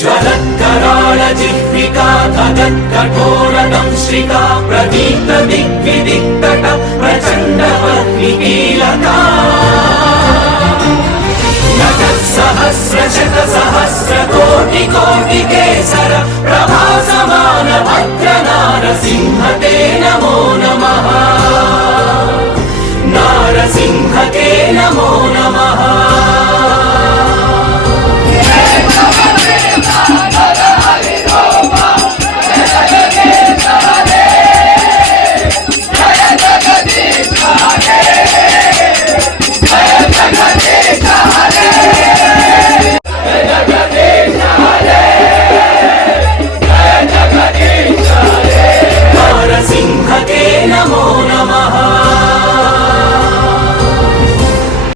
ज्वलत्कराळ जिह्विका धगत्कठोरदंश्रिका प्रदीप्त दिग्विदिक्तट प्रचण्ड वह्निकीलका सहस्रशतसहस्रकोटिकोटिकेसर प्रभासमान भद्रनारसिंह ते नमो नमः नारसिंह ते नमो नमः।